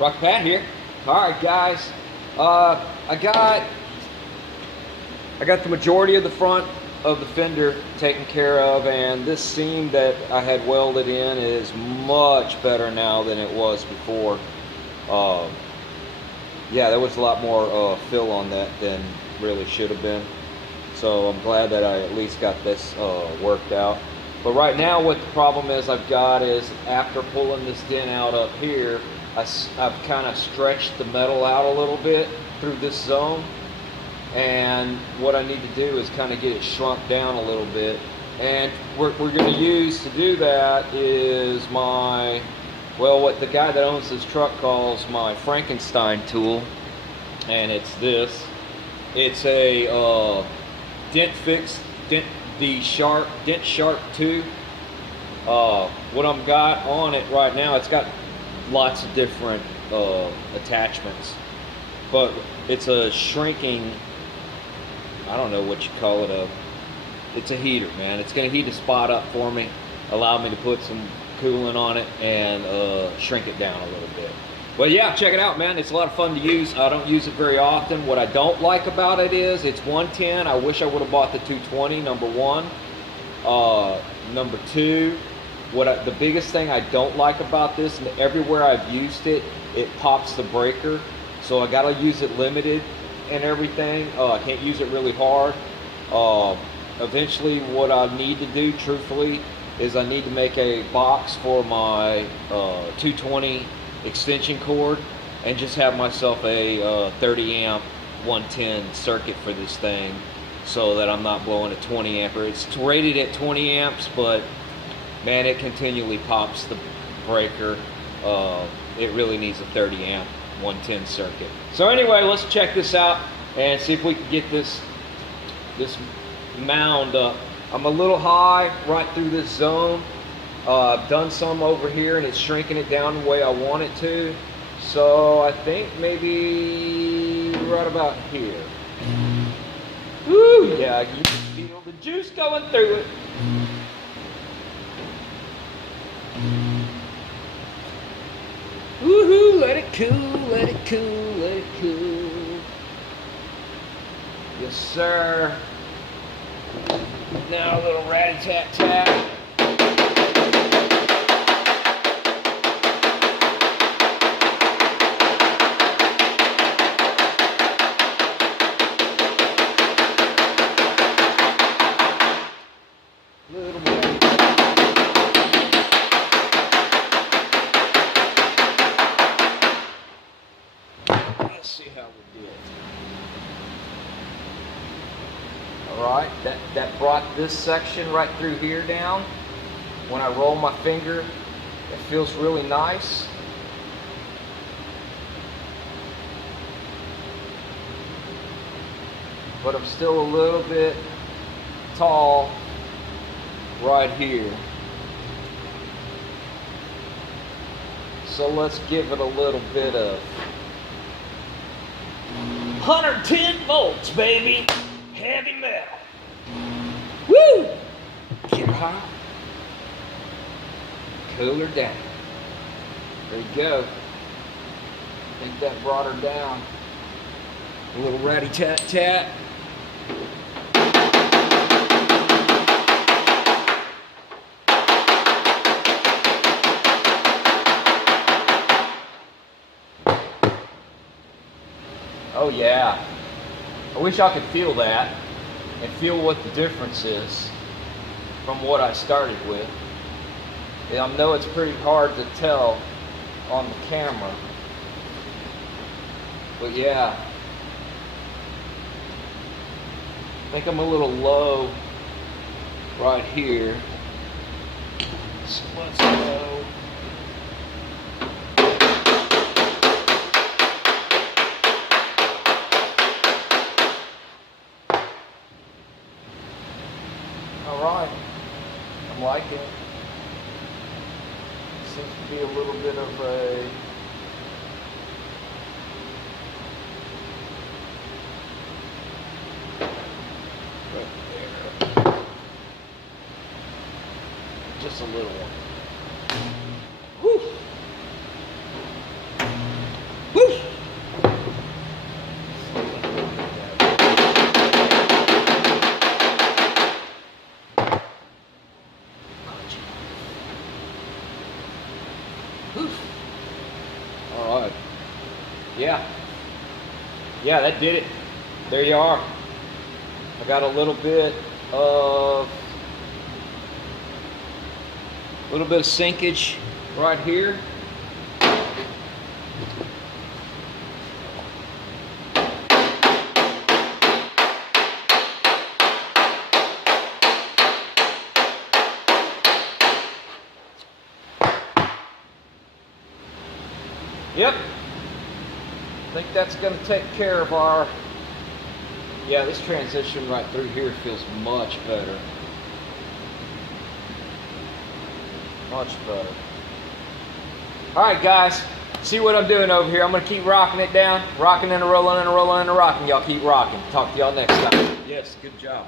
Rock Pat here. All right, guys. I got the majority of the front of the fender taken care of, and this seam that I had welded in is much better now than it was before. Yeah, there was a lot more fill on that than really should have been. So I'm glad that I at least got this worked out. But right now what the problem is I've got is after pulling this dent out up here, I've kind of stretched the metal out a little bit through this zone. And what I need to do is kind of get it shrunk down a little bit. And what we're going to use to do that is my, well, what the guy that owns this truck calls my Frankenstein tool. And it's this. It's a Dent Sharp 2. What I've got on it right now, it's got lots of different attachments, but it's a shrinking, I don't know what you call it, it's a heater, man. It's going to heat the spot up for me, allow me to put some coolant on it and shrink it down a little bit. But yeah, check it out, man. It's a lot of fun to use. I don't use it very often. What I don't like about it is it's 110. I wish I would have bought the 220, number one. Number two, the biggest thing I don't like about this, and everywhere I've used it, it pops the breaker. So I gotta use it limited and everything. I can't use it really hard. Eventually what I need to do, truthfully, is I need to make a box for my 220 extension cord and just have myself a 30 amp 110 circuit for this thing, so that I'm not blowing a 20 amper. It's rated at 20 amps, but man, it continually pops the breaker. It really needs a 30 amp 110 circuit. So anyway, let's check this out and see if we can get this mound up. I'm a little high right through this zone. I've done some over here and it's shrinking it down the way I want it to. So I think maybe right about here. Woo, yeah, you can feel the juice going through it. Woohoo, let it cool, let it cool, let it cool. Yes, sir. Now a little ratty-tat-tat. Let's see how we do it. Alright, that brought this section right through here down. When I roll my finger, it feels really nice. But I'm still a little bit tall right here. So let's give it a little bit of 110 volts, baby. Heavy metal. Woo! Get her high. Cool her down. There you go. I think that brought her down. A little ratty-tat-tat. Oh yeah, I wish I could feel that and feel what the difference is from what I started with. I know it's pretty hard to tell on the camera, but yeah, I think I'm a little low right here, so let's go. Alright, I'm liking it. Seems to be a little bit of a right there. Just a little one. Whew. All right. Yeah. Yeah, that did it. There you are. I got a little bit of sinkage right here. Yep. I think that's going to take care of our, yeah, this transition right through here feels much better. Much better. All right, guys. See what I'm doing over here. I'm going to keep rocking it down. Rocking and a rolling and a rolling and a rocking. Y'all keep rocking. Talk to y'all next time. Yes, good job.